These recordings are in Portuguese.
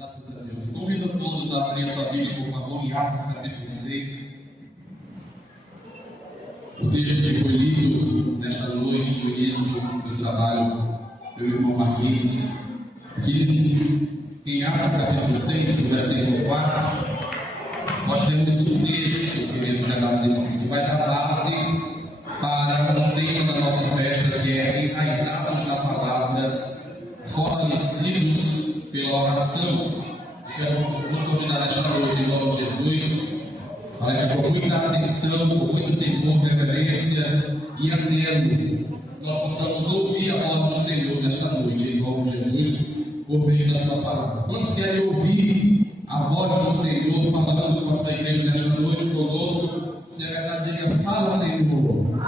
Graças a Deus. Eu convido a todos a abrir a sua Bíblia, por favor, em Atos capítulo 6. O texto que foi lido nesta noite, no início do trabalho, meu irmão Marquinhos, que em Atos capítulo 6, no versículo 4, nós temos um texto, queridos irmãos, que vai dar base para o tema da nossa festa, que é enraizados na palavra, fortalecidos pela oração. Quero nos convidar nesta noite, em nome de Jesus, para que com muita atenção, com muito temor, reverência e anelo, nós possamos ouvir a voz do Senhor nesta noite, em nome de Jesus, por meio da sua palavra. Quantos querem ouvir a voz do Senhor falando com a sua igreja nesta noite conosco? Se é verdade, diga: fala, Senhor,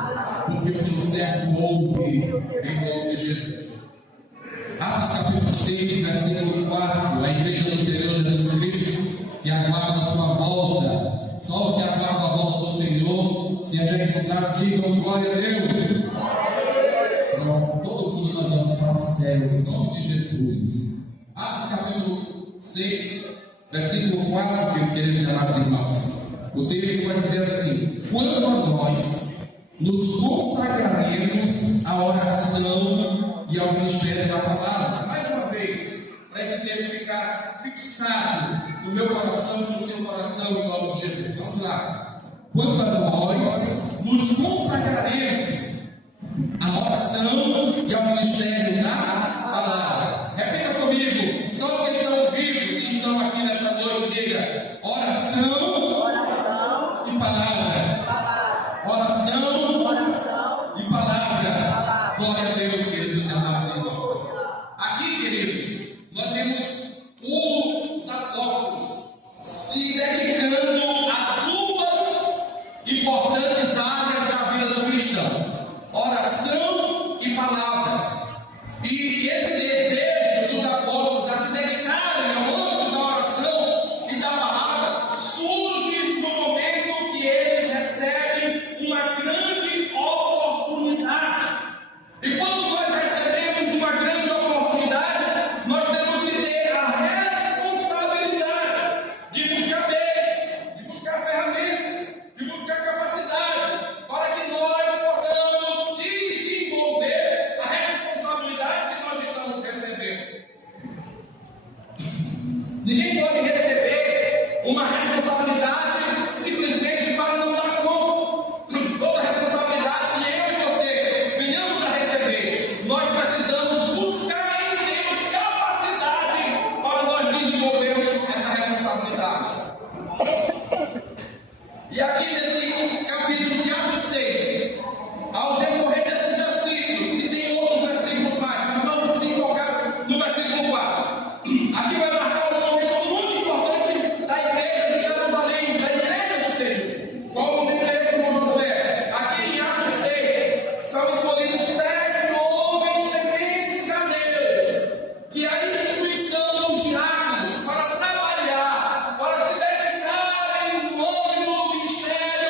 porque o teu servo ouve, em nome de Jesus. Atos capítulo 6, versículo 4, a igreja do Senhor Jesus Cristo, que aguarda a sua volta. Só os que aguardam a volta do Senhor, se já encontraram, digam glória a Deus. Pronto, todo mundo nós vamos para o céu, em nome de Jesus. Atos capítulo 6, versículo 4, que eu queria chamar, irmãos. O texto vai dizer assim: quando a nós nos consagraremos à oração e ao ministério da palavra. Mais uma vez, para esse texto ficar fixado no meu coração e no seu coração, em nome de Jesus. Vamos lá. Quando a nós nos consagraremos à oração e ao ministério da palavra. Repita comigo. Só os que estão vivos e estão aqui nesta noite, diga: oração e palavra. Oração e palavra. Glória a Deus, queridos amados irmãos. Aqui, queridos, nós temos os apóstolos se dedicando a duas importantes áreas da vida do cristão: oração e palavra. E esse desejo dos apóstolos a se dedicarem ao âmbito da oração e da palavra surge no momento que eles recebem uma grande oportunidade. E quando nós recebemos uma grande oportunidade, nós temos que ter a responsabilidade de buscar meios, de buscar ferramentas, de buscar capacidade, para que nós possamos desenvolver a responsabilidade que nós estamos recebendo. Ninguém pode receber uma responsabilidade simplesmente para não dar conta. Toda a responsabilidade que eu e você venhamos a receber, nós precisamos buscar em Deus capacidade para nós desenvolvermos essa responsabilidade. E aqui nesse capítulo de Atos 6, ao decorrer desses versículos, que tem outros versículos mais, mas vamos se focar no versículo 4. Aqui vai marcar um momento muito importante da igreja de Jerusalém, da igreja do Senhor. Qual o momento é esse, irmão Josué? Aqui em Atos 6, são escolhidos 7 homens tementes a Deus, que a instituição dos diáconos para trabalhar, para se dedicarem no âmbito do ministério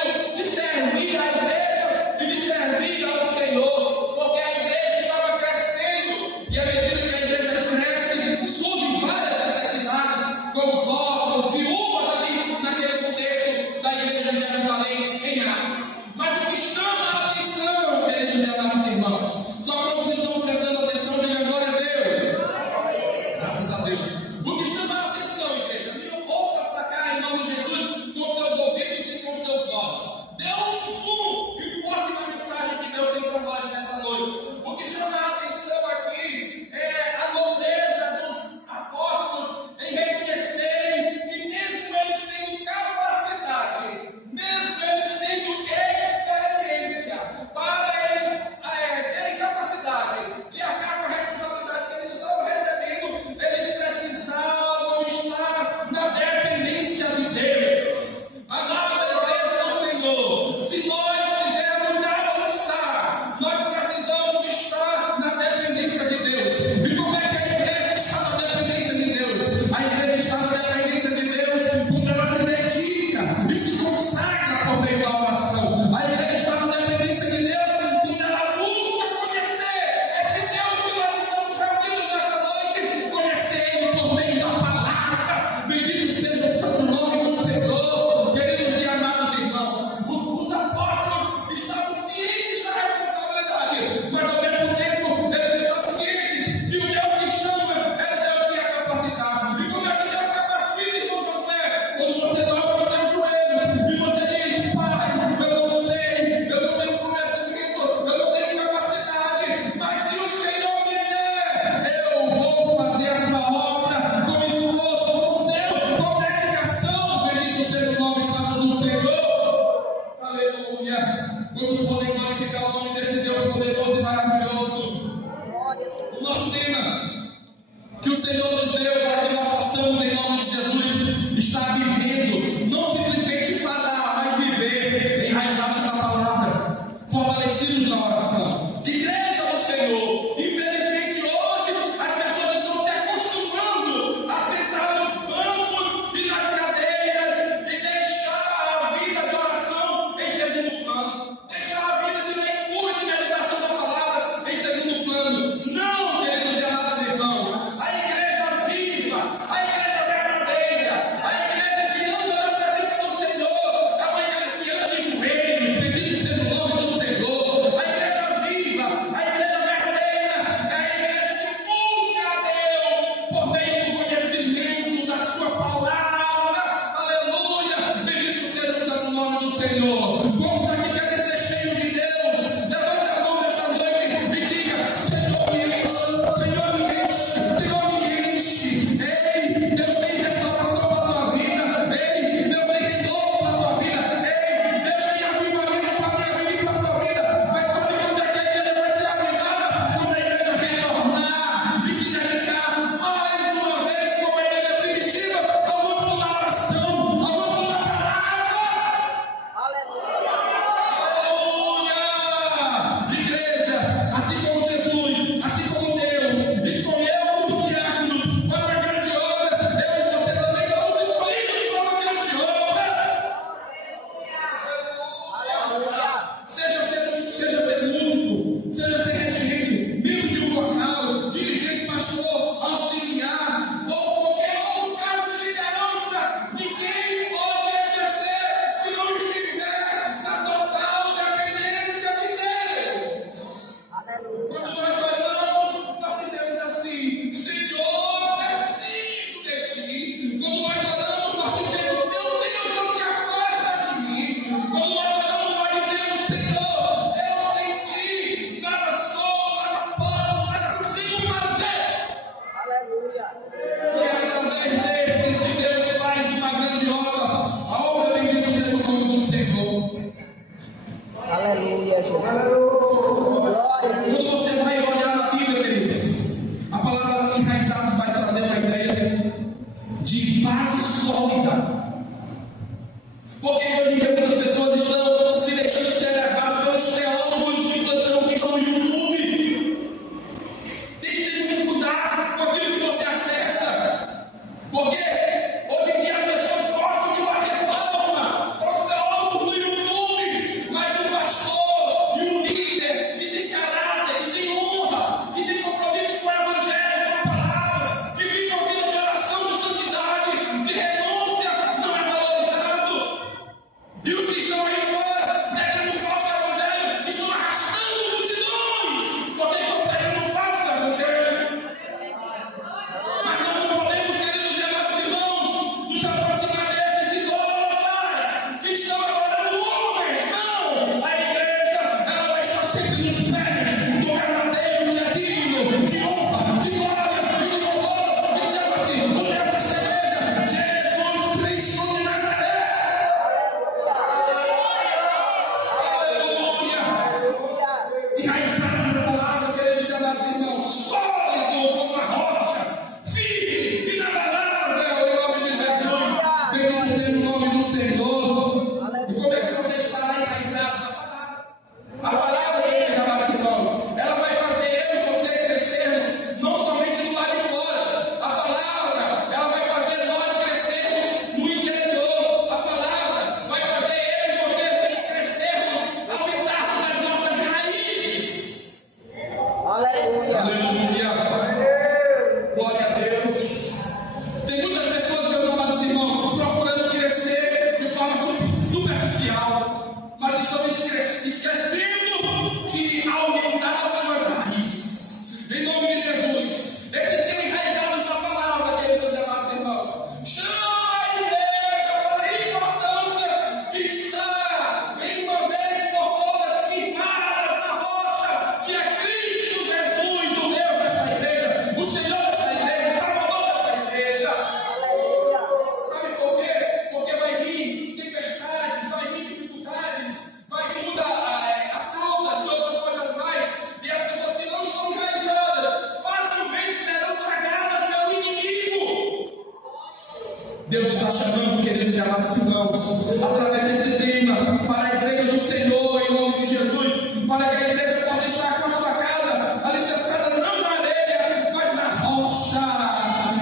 Deus está chamando, queridos e amados irmãos, através desse tema, para a igreja do Senhor, em nome de Jesus, para que a igreja possa estar com a sua casa alicerçada não na areia, mas na rocha.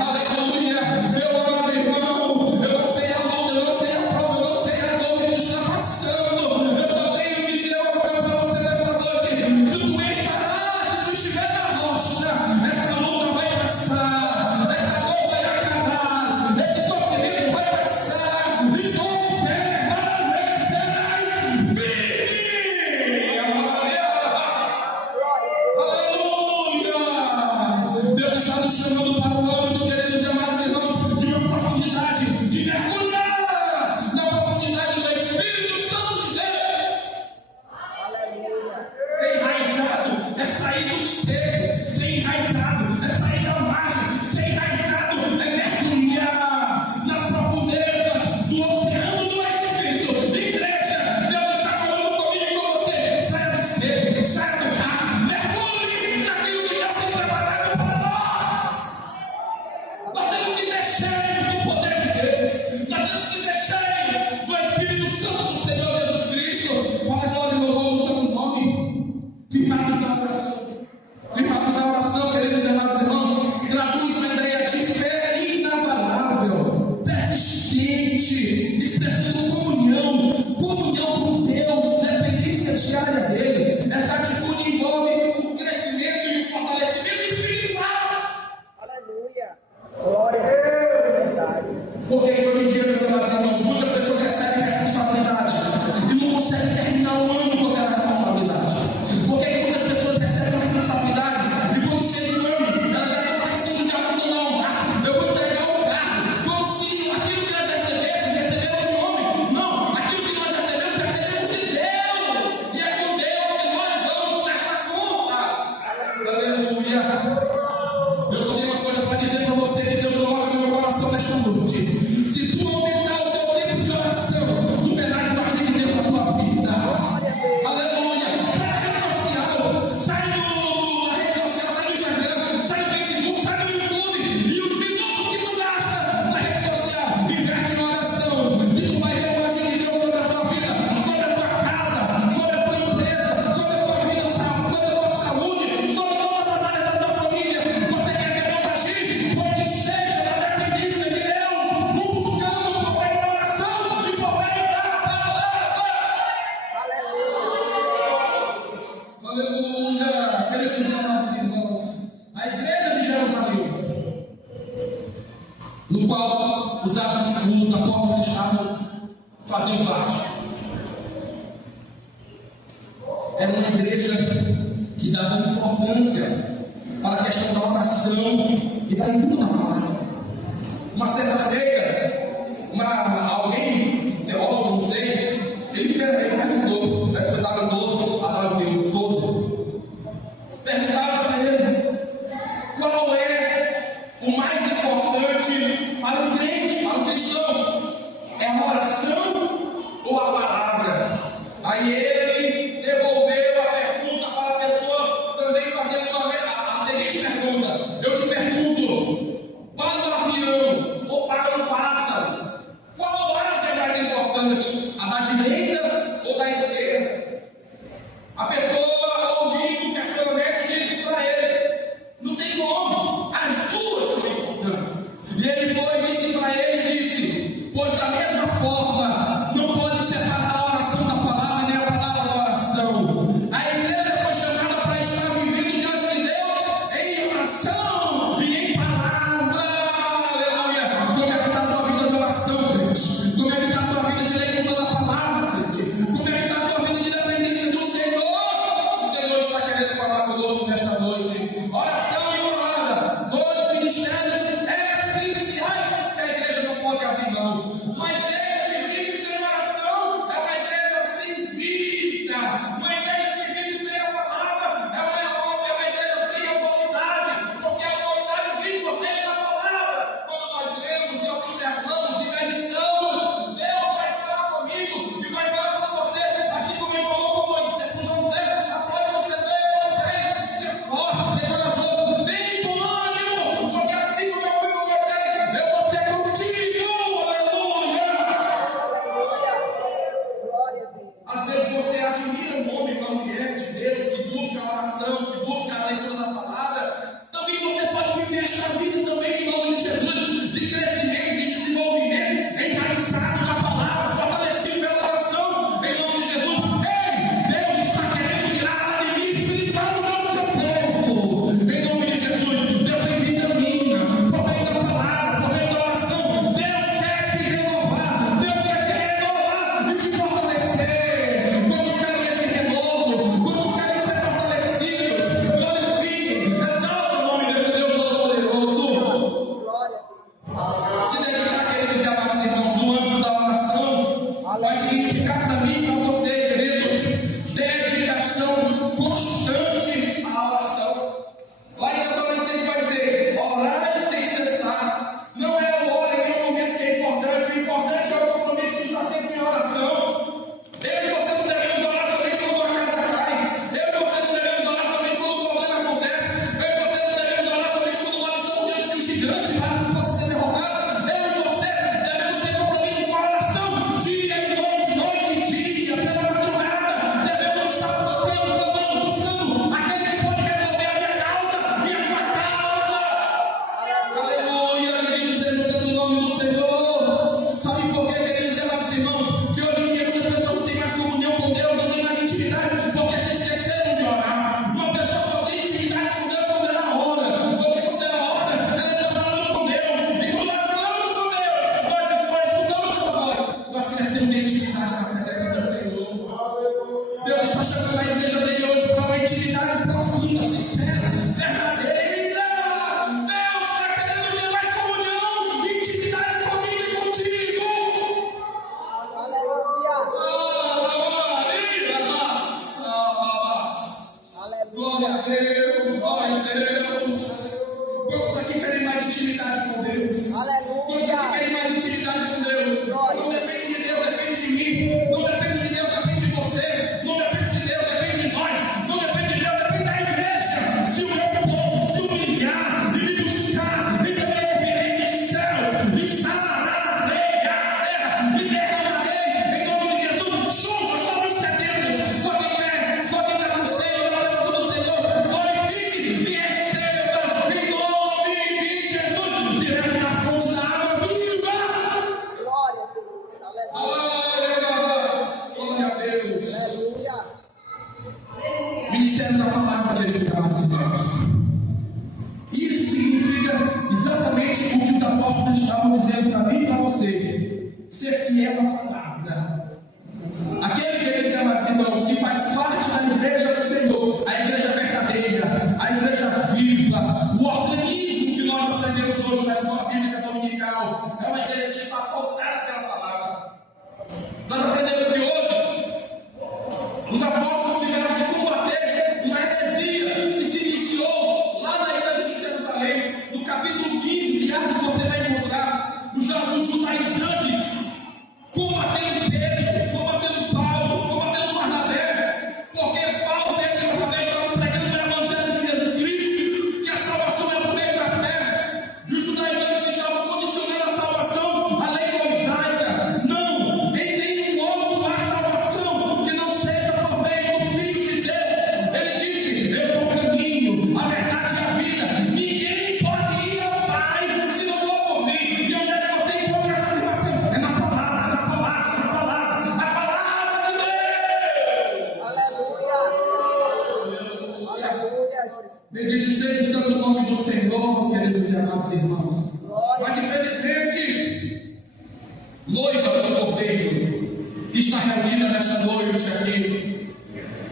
Aleluia. Meu amado irmão, eu não sei a luta, eu não sei a prova, eu não sei a dor que tu está passando. Eu só tenho que dizer uma coisa para você nesta noite: se tu estarás, se tu estiver na rocha, essa luta vai passar, essa dor vai acabar, esse sofrimento vai passar, e tu permanecerás firme. Aleluia! Deus está nos chamando para o âmbito, queridos e amados irmãos, de uma profundidade, de mergulhar na profundidade do Espírito Santo de Deus. Ser enraizado é sair do seco, ser enraizado é sair da margem, ser enraizado é mergulhar nas profundezas do oceano do Espírito. Igreja, Deus está falando comigo e com você: saia do seco, saia do raso, mergulhe naquilo que está sendo preparado para nós. Nós temos que ser cheios do poder de Deus, nós temos que ser cheios do Espírito Santo do Senhor Jesus Cristo, para a glória e louvor do seu nome. Firmados na oração. Firmados na oração, queridos e amados irmãos, traduz uma ideia de fé inabalável, persistente, expressando comunhão com Deus, dependência diária dele. Essa atitude envolve o crescimento e o fortalecimento espiritual. Aleluia. Glória a Deus. Verdade. Porque hoje em dia, meus amados irmãos, muitas pessoas recebem responsabilidade e não conseguem terminar o ano com aquela responsabilidade. Porque muitas pessoas recebem uma responsabilidade e quando chega o ano, elas já estão pensando de abandonar o carro. Eu vou entregar o carro, como se aquilo que elas receberam de homem. Não, aquilo que nós recebemos de Deus. E é com Deus que nós vamos prestar conta. Aleluia. Eu só tenho uma coisa para dizer para você que Deus coloca no meu coração nesta noite. Se tu aumentar o teu tempo de oração, tu verás mais de Deus na tua vida. Aleluia. Sai da rede social, sai da rede social, sai do Instagram, sai do Facebook, sai do YouTube. E os minutos que tu gasta na rede social, inverte em oração. E tu vai ver mais de Deus sobre a tua vida, sobre a tua casa, sobre a tua empresa, sobre a tua vida, sobre a tua saúde, sobre todas as áreas da tua família. Você quer ver Deus agir? Pois esteja na dependência de Deus, buscando o poder da oração e o poder da palavra. Aleluia. Queridos e amados irmãos, a igreja de Jerusalém, no qual os apóstolos estavam fazendo parte, era uma igreja que dava importância para a questão da oração e da leitura da palavra. Uma certa feita, alguém, um teólogo, não sei, ele perguntou, essa foi dada 12, a dada 12, perguntaram para ele qual é o mais importante para o crente, para o cristão: é a oração ou a palavra? Aí ele devolveu a pergunta para a pessoa, também fazendo a seguinte pergunta: eu te pergunto, para o avião ou para o pássaro, qual asa é mais importante? A da direita ou da esquerda? A pessoa, ouvindo o questionamento, disse para ele: não tem como, as duas são importantes. E ele foi e disse para ele, pois da mesma forma não pode separar a oração da palavra nem a palavra da oração. A igreja foi chamada para estar vivendo diante de Deus em oração e em palavra. Aleluia. Como é que está a tua vida de oração, crente? Como é que está a tua vida de leitura da palavra, crente? noiva do Cordeiro, que está reunida nesta noite aqui.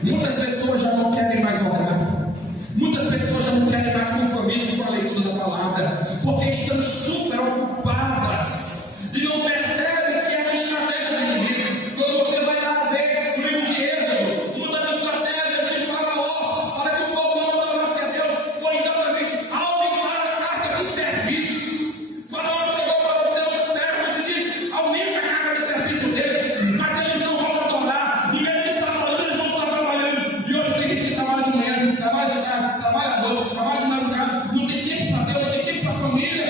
Muitas pessoas já não querem mais orar. Muitas pessoas já não querem mais compromisso com a leitura da palavra, porque estão super ocupadas e não percebem que é uma estratégia do inimigo. Quando você vai lá ver o livro de Êxodo, uma das estratégias de Faraó para que o povo não adorasse a Deus foi exatamente aumentar a carga do serviço. Faraó chegou para os seus servos e disse: aumenta a carga do serviço deles, mas eles não vão adorar. Em vez de estar trabalhando, eles vão estar trabalhando. E hoje tem gente que trabalha de manhã, trabalha de tarde, trabalha à noite, trabalha de madrugada, não tem tempo para Deus, não tem tempo para a família.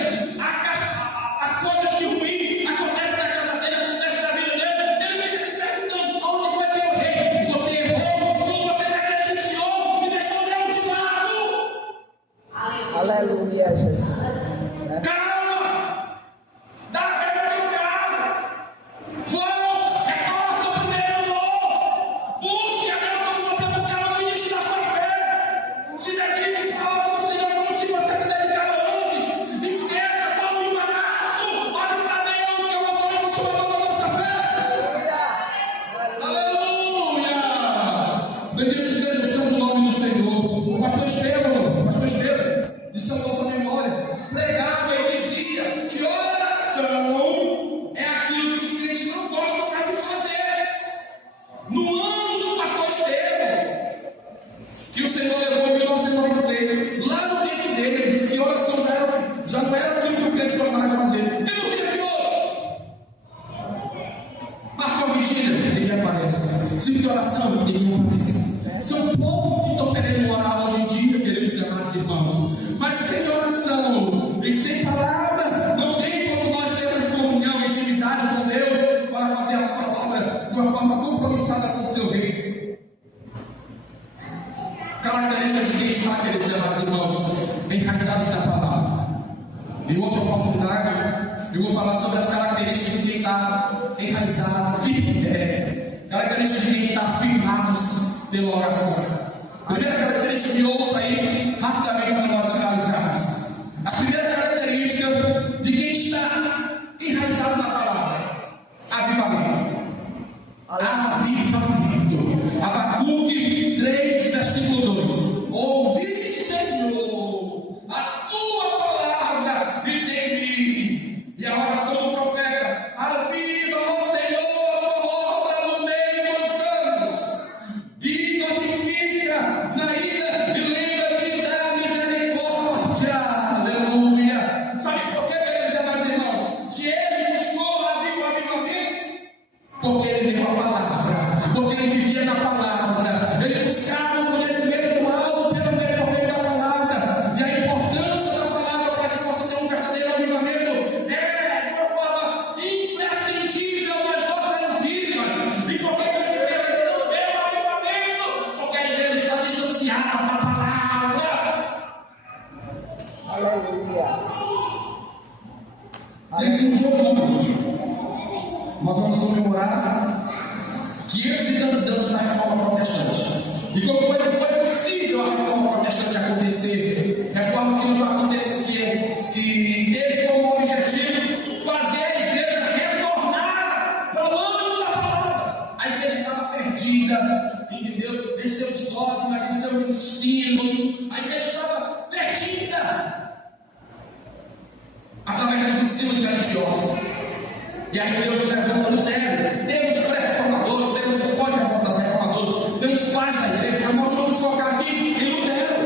As coisas de ruim acontecem na casa dele, acontecem na vida dele. Ele fica se perguntando: onde foi que eu errei? Você errou quando você negligenciou e deixou Deus de lado. Aleluia, Jesus. Calma! Dá tempo, cara! Volta! Recorda o primeiro amor! Busque a Deus como você buscava no início da sua fé! Se dedique para a obra do Senhor como se você se dedicava antes! Esqueça todo o embaraço! Olhe para Deus, que é o autor e consumador da nossa fé! Aleluia! Bendito seja o santo nome do Senhor. O pastor Estevão, de saudosa memória, pregava e dizia que oração é aquilo que os crentes não gostam mais de fazer. No ano do pastor Estevão, que o Senhor levou em 1993, lá no tempo dele, ele disse que oração já não era aquilo que o crente gostava de fazer. E no dia de hoje, marcou a vigília, ninguém aparece. Se de oração, ninguém aparece. São poucos que estão querendo orar hoje em dia, queridos e amados irmãos. Mas sem oração e sem palavra, não tem como nós termos comunhão e intimidade com Deus para fazer a sua obra de uma forma compromissada com o seu reino. Características de quem está, queridos e amados irmãos, enraizados na palavra. Em outra oportunidade, eu vou falar sobre as características de quem está enraizado, características de quem está firmados pela oração. A primeira característica que ouça aí, rapidamente para nós finalizarmos. A primeira característica de quem está enraizado na palavra: avivamento. Avivamento. Abacuque 3, versículo 2. Ouvi, Senhor, a tua palavra e temi. E a oração do profeta: aviva, ó Senhor, a tua obra no meio dos anos. E notifica na ira e lembra-te da misericórdia. Aleluia. Sabe por que, queridos e amados irmãos, que ele buscou o avivamento? Porque ele leu a palavra, porque ele vivia na palavra, ele buscava o conhecimento do alto pelo meio da palavra. E a importância da palavra para que possa ter um verdadeiro avivamento é de uma forma imprescindível nas nossas vidas. E por que a gente não vê o avivamento? Porque a igreja está distanciada da palavra. Aleluia. 31 de outubro, nós vamos comemorar 500 e tantos anos da reforma protestante. E como foi que foi possível a reforma protestante acontecer? Reforma que nos aconteceu, que teve como objetivo fazer a igreja retornar para o âmbito da palavra. A igreja estava perdida, entendeu? Em seus dogmas, em seus ensinos. A igreja estava perdida através dos ensinos religiosos. E aí Deus levanta Lutero. Temos pré-reformadores, temos os pós-reformadores, temos pais da igreja, mas nós vamos focar aqui em Lutero.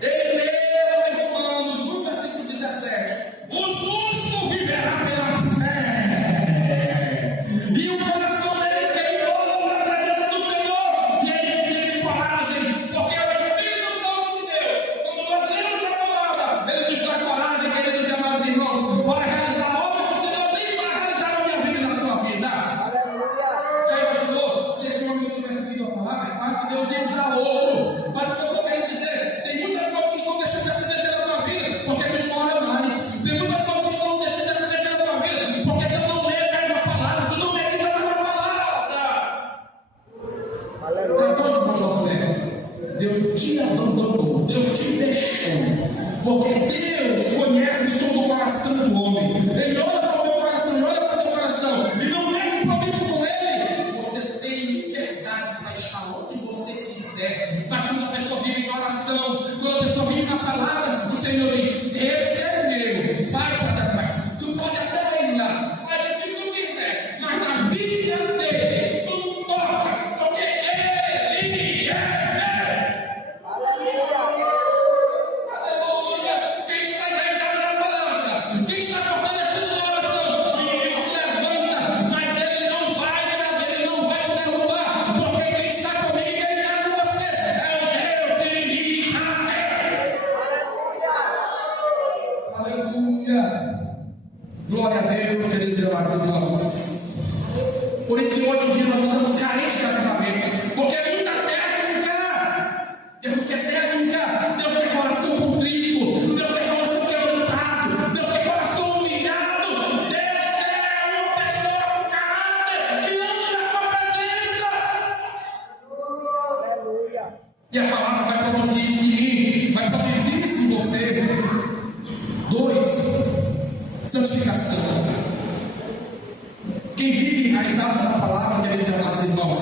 Ele leu em Romanos, no versículo 17: o justo viverá pela fé. E o coração dele queimou na presença do Senhor. E ele teve coragem, porque é o Espírito Santo de Deus. Quando nós lemos a palavra, ele nos dá coragem, queridos e amados irmãos, para realizar a obra que o Senhor tem para realizar Glória a Deus, queridos irmãos. Por isso que hoje em dia nós estamos carentes de avivamento, porque é muita técnica. Deus não quer técnica, Deus quer coração contrito, Deus quer coração quebrantado, Deus quer coração humilhado, Deus quer uma pessoa com caráter que anda na sua presença. Aleluia. E a palavra vai produzir isso em mim, vai produzir isso em você. 2. Santificação. Quem vive enraizado na palavra, queridos e amados irmãos,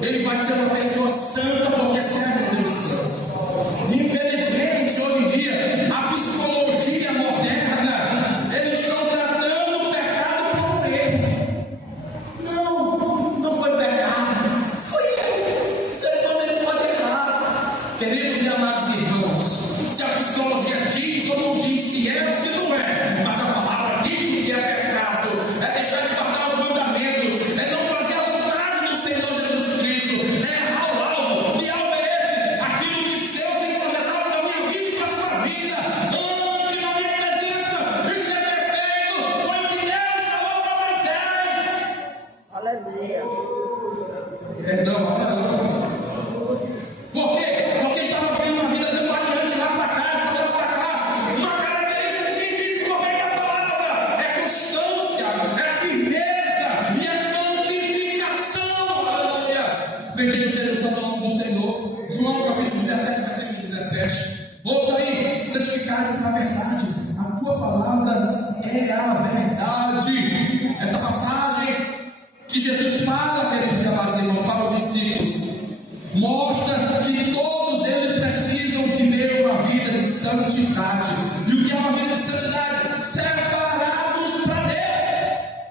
ele vai ser uma pessoa santa porque serve a Deus santo. Infelizmente, hoje em dia, a psicologia moderna, eles estão tratando o pecado como erro. Não foi pecado, foi erro. O ser humano ele pode errar. Queridos e amados irmãos, se a psicologia diz ou não diz se é ou se não é, mas a palavra diz o que é pecado, é deixar de guardar os mandamentos, é não fazer a vontade do Senhor Jesus Cristo, é errar o alvo. Que alvo é esse? Aquilo que Deus tem projetado para a minha vida e para a sua vida. Ande na minha presença, isso é perfeito. Foi o que Deus falou para Moisés. Aleluia. Não. Por quê? Porque estava vivendo uma vida tão adiante, lá para cá. Uma característica de quem vive por meio da palavra é constância, é firmeza e é santificação. Aleluia. Bendito seja o santo nome do Senhor. João capítulo 17, versículo 17. Ouça aí, santificado na verdade. A tua palavra é a verdade. Essa passagem que Jesus fala, queridos e amados irmãos, para os discípulos, mostra que todos eles precisam viver uma vida de santidade. E o que é uma vida de santidade? Separados para Deus.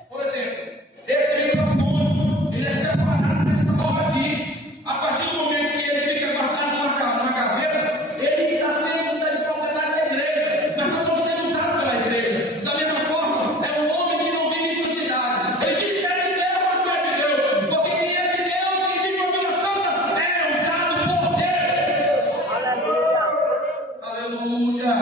Por exemplo, esse microfone, ele é separado dessa nova aqui. A partir do momento que ele fica guardado numa gaveta, ele está sendo de propriedade da igreja, mas não está sendo usado pela igreja. Da mesma forma, é um homem que não vive em santidade. Ele diz que é de Deus, mas não é de Deus. Porque quem é de Deus e vive uma vida santa é usado por Deus. Aleluia.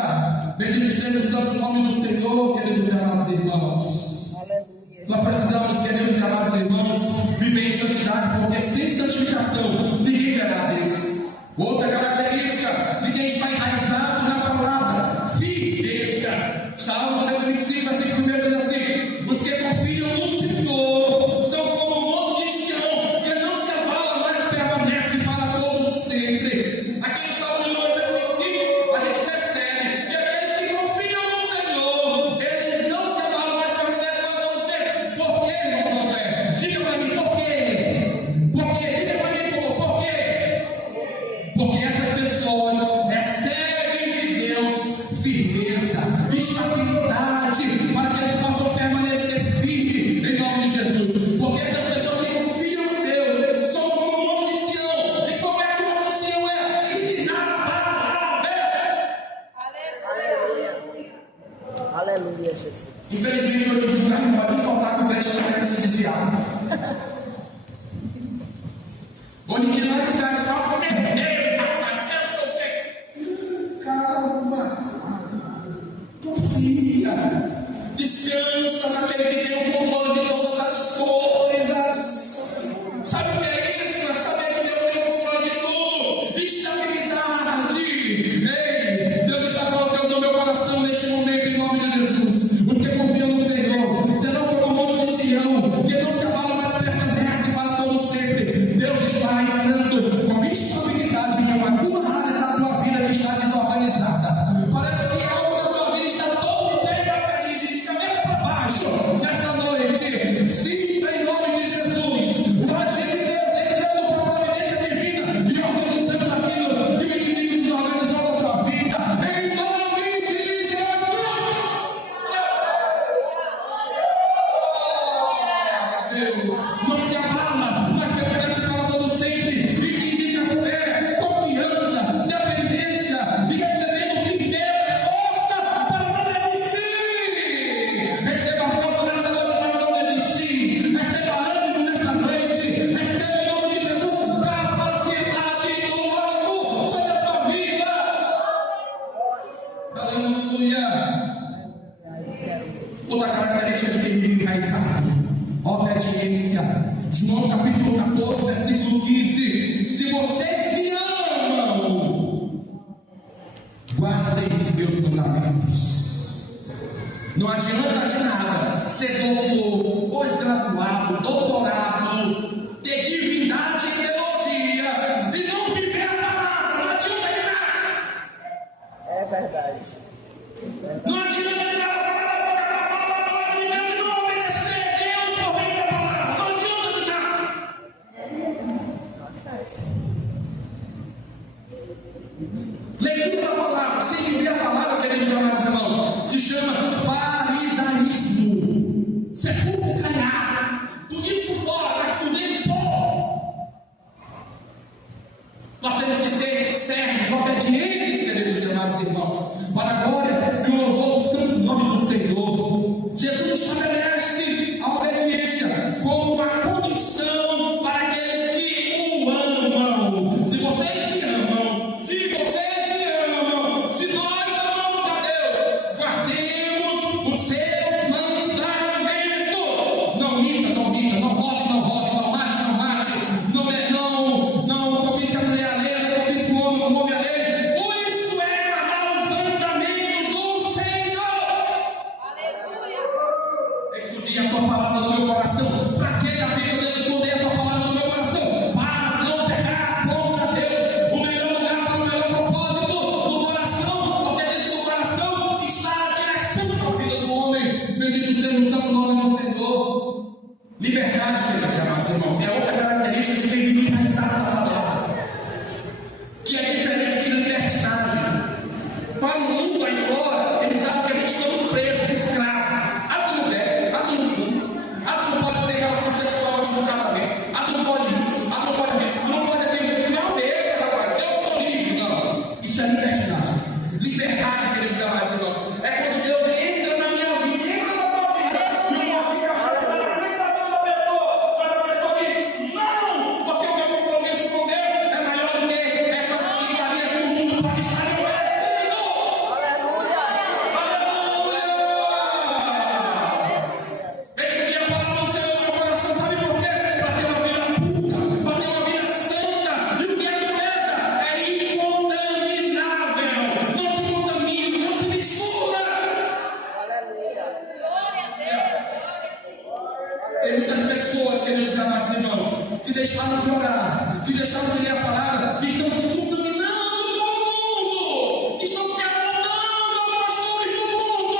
Bendito seja o santo nome do Senhor, queridos e amados irmãos. Aleluia. Nós precisamos, queridos e amados irmãos, viver em santidade, porque sem santificação ninguém verá a Deus. Outra característica de quem está enraizado na palavra: firmeza. Salmo 125, versículo 1 diz assim: os que confiam no Senhor são como o monte de Sião, que não se abala, mas permanece para todo sempre. Aqui no Salmo número 125, a gente percebe que aqueles que confiam no Senhor, eles não se abalam, mas permanecem para todo sempre. Por quê, irmão José? Diga para mim, por quê? Por quê? Diga para mim, por quê? Porque essas pessoas recebem de Deus firmeza, estabilidade, para que eles possam permanecer firmes em nome de Jesus. Porque essas pessoas que confiam em Deus são como o monte de Sião. E como é que o monte de Sião é? Inabalável. Aleluia, Jesus. Infelizmente, hoje em dia o carro não pode nem faltar com o crente que quer se desviar. Hoje em dia não é que o cara fala: meu Deus, rapaz, quero ser o quê? Calma, confia, descansa naquele que tem o controle de todas as coisas. Sabe o que é isso? É saber que Deus tem o controle de tudo. Estabilidade. Ei, Deus está colocando no meu coração neste momento, em nome de Jesus. Os que confiam no Senhor serão como o monte de Sião, que não se abala, mas permanece para todo sempre. Deus está entrando com estabilidade em alguma área da tua vida que está desorganizada. Parece que algo da tua vida está todo desaperdido, de cabeça para baixo. Nesta noite, sinta em nome de Jesus o agir de Deus entrando com a providência divina e organizando aquilo que o inimigo desorganizou na tua vida. Em nome de Jesus. Deus não se abala, mas permanece para todo sempre. Isso indica fé, confiança, dependência e recebendo firmeza, força para não desistir. Receba força nesta noite para não desistir. Receba ânimo nesta noite. Receba em nome de Jesus capacidade do alto sobre a tua vida. Aleluia. outra característica de quem vive enraizado: obediência. João capítulo 14, versículo 15. Se vocês me amam, guardem os meus mandamentos. Não adianta de nada ser doutor, pós-graduado, doutorado, ter divindade e teologia e não viver a palavra. Não adianta de nada. É verdade. Não adianta de nada falar da boca para falar da palavra de Deus e não obedecer a Deus por meio da palavra. Não adianta de nada. Nossa, Leitura da palavra, sem viver a palavra, queridos amados irmãos, se chama farisaísmo. Sepulcro calhado, tudo por fora, mas por dentro pó. Nós temos que ser servos, obedientes, queridos amados irmãos, para a glória e o louvor do santo nome do Senhor. Jesus estabelece a obediência como uma condição para aqueles que o amam. Se vocês me amam, se nós amamos a Deus, guardemos os seus mandamentos. Não minta, não roube, não mate, não cobice a mulher alheia, não cobice o homem alheio. Isso é guardar os mandamentos do Senhor. Escondei a tua palavra no meu coração. Para que, Davi, eu devo esconder a tua palavra no meu coração? Para não pecar contra Deus. O melhor lugar para o melhor propósito no coração, porque dentro do coração está a direção da vida do homem. Bendito seja o santo nome do Senhor. Liberdade, queridos e amados irmãos, é outra característica de quem vive enraizado na palavra, que é diferente de libertinagem. Para o mundo aí fora, eles acham que a gente estamos presos, escravos. Tu não deve, tu não pode ter relação sexual antes do casamento, tu não pode isso, tu não pode aquilo, tu não pode aquilo. Não deixa, rapaz, eu sou livre. Não, isso é libertinagem. Liberdade, queridos e amados irmãos, é quando Deus entra na minha vida, entra na tua vida, e uma fica chateada na vida da pessoa, mas a pessoa diz: não, porque o meu compromisso com Deus é maior do que estas ligarias que o mundo pode estar me oferecendo. aleluia. Aleluia! Escrevi a palavra do Senhor no meu coração, sabe por quê? Para ter uma vida pura, para ter uma vida santa. E o que é pureza? É incontaminável. Não se contamina, não se mistura. Aleluia. Tem muitas pessoas, queridos amados irmãos, que deixaram de orar, que deixaram de ler a palavra, que estão se contaminando com o mundo, que estão se acomodando aos pastores do mundo.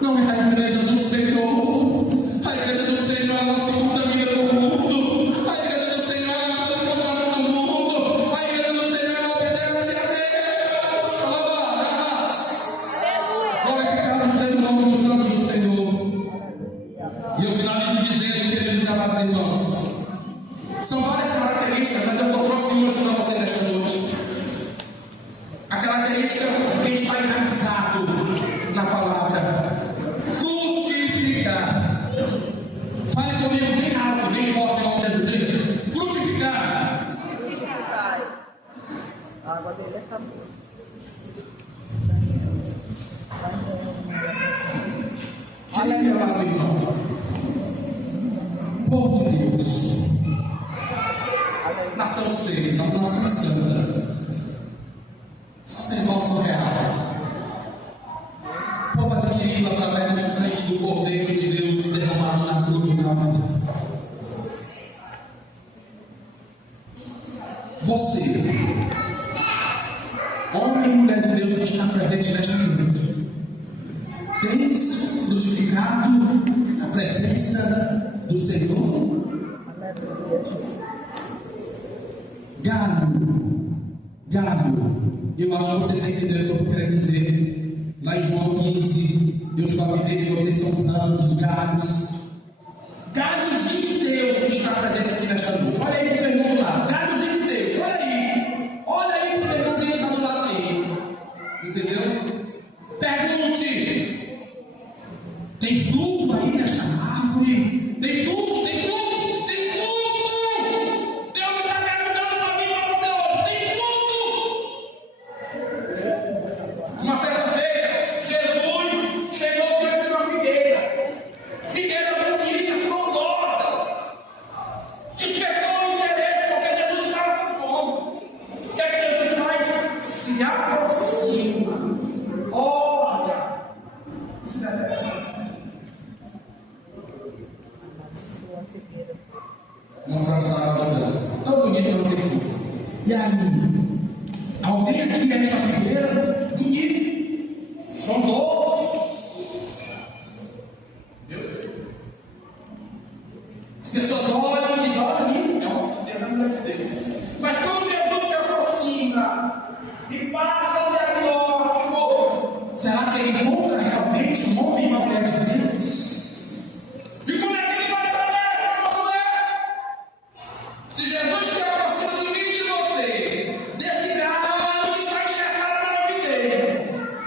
Não é a igreja do Senhor. A igreja do Senhor não se contamina com o mundo. A igreja do Senhor não anda controlando o mundo. A igreja do Senhor obedece a Deus. Glorificado seja o nome do santo do Senhor. E eu finalizo dizendo, queridos e amados irmãos, são várias características, mas eu trouxe umas para vocês nesta noite. A característica de quem está enraizado na palavra: frutificar. Fale comigo bem alto, bem forte, em nome de Jesus. Frutificar. Frutificai. A água dele acabou. Querido e amado irmão, povo de Deus, nação santa, nação santa, sacerdócio real, povo adquirido através do sangue do Cordeiro de Deus derramado na cruz do Calvário. Você, homem e mulher de Deus que está presente nesta noite, tens frutificado a presença do Senhor? Aleluia, Jesus. Gado, eu acho que você está entendendo o que eu estou querendo dizer. Lá em João 15, Deus vai dizer que vocês são os gados, os galhos. Galhozinho de Deus que está presente aqui nesta noite. Olha aí para o seu irmão lá, galhozinho de Deus, olha aí para o seu irmãozinho que está do lado aí. Entendeu? Pergunte: tem fruto aí nesta árvore? Tem fruto, tem fruto, tem fruto! Deus está perguntando para mim e para você hoje: tem fruto? Uma certa feita, Jesus Uma françada tão bonita para não ter fruto. E aí, alguém aqui é esta figueira? Bonito, frondoso. As pessoas olham e dizem: olha ali, é uma figueira da mulher de Deus. Mas quando Jesus se aproxima e passa o diagnóstico, será que ele encontra realmente um homem e uma mulher de Deus? E como é que ele vai saber qual é? Se Jesus se aproxima de mim e de você, desse galho que está enxergado na videira,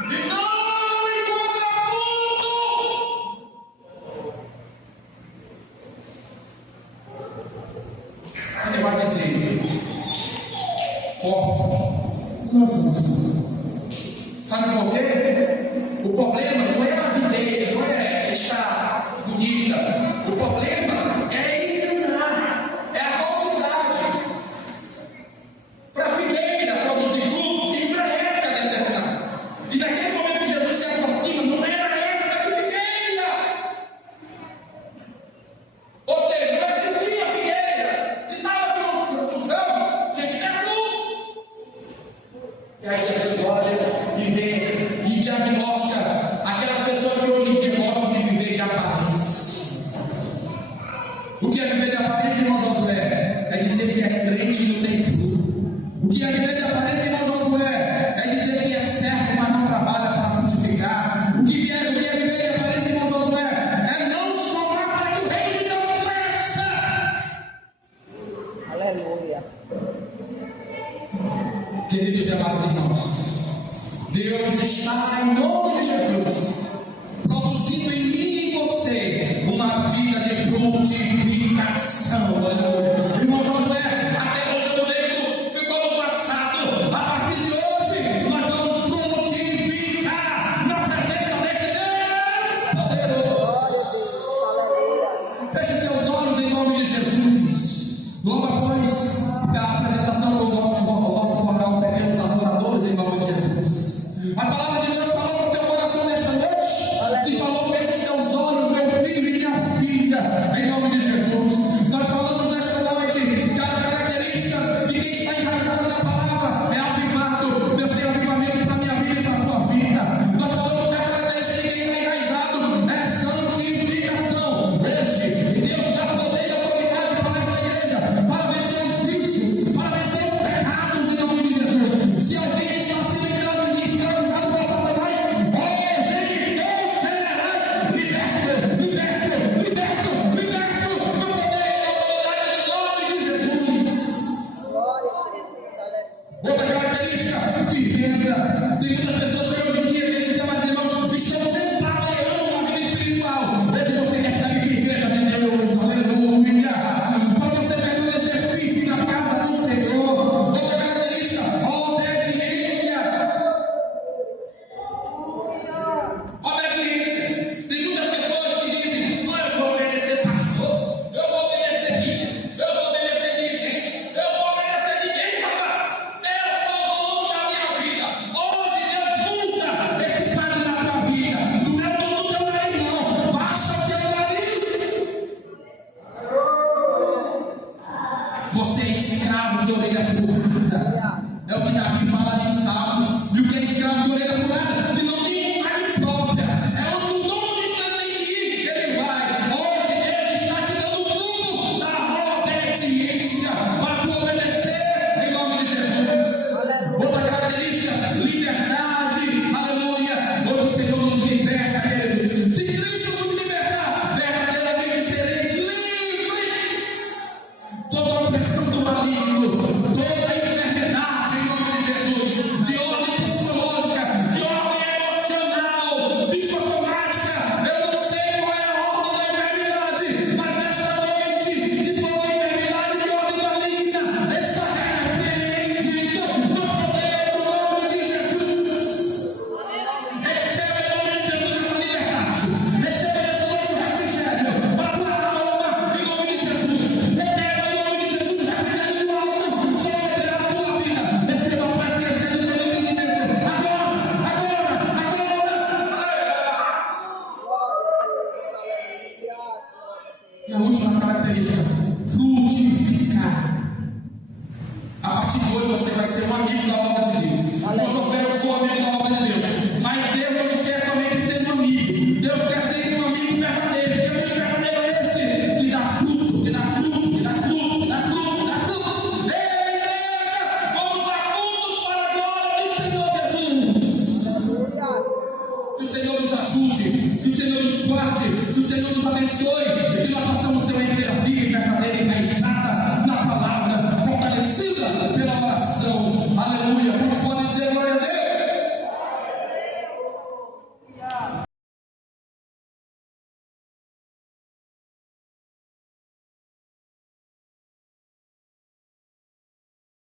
e não encontra fruto, ele vai dizer: corta. Nossa, pastor. Sabe por quê? O problema não é a videira, não é estar bonita. O problema é enganar, é a falsidade. Para a figueira produzir fruto, tem uma época determinada. E naquele momento que Jesus se aproxima, não era a época de figueira. Ou seja, vai sentir a figueira. Se estava com os ramos, tinha que ter fruto. E aí Jesus olha e vê e diagnostica aquelas pessoas que hoje em dia gostam de viver de aparência. O que é viver de aparência, irmão Josué? É dizer que é crente e não tem fruto. O que é viver de aparência, irmão Josué? É dizer que é certo, mas não trabalha para frutificar. O que é viver de aparência, irmão Josué? É não somar para que o reino de Deus cresça. Aleluia. Queridos e amados irmãos, Deus está, em nome de Jesus, produzindo em mim e em você uma vida de frutificação. Aleluia. Irmão Josué, até hoje eu lembro, ficou no passado, a partir E a última característica, frutificar. A partir de hoje você vai ser um amigo da obra de Deus. Como José, eu sou amigo da obra de Deus. Mas Deus não te quer somente ser um amigo. Deus quer ser um amigo verdadeiro. Que amigo verdadeiro é esse? Que dá fruto, que dá fruto, que dá fruto, que dá fruto, que dá fruto. Ei, igreja, vamos dar frutos para a glória do Senhor Jesus. Que o Senhor nos ajude, que o Senhor nos guarde, que o Senhor nos abençoe e que nós possamos ser uma igreja viva e verdadeira.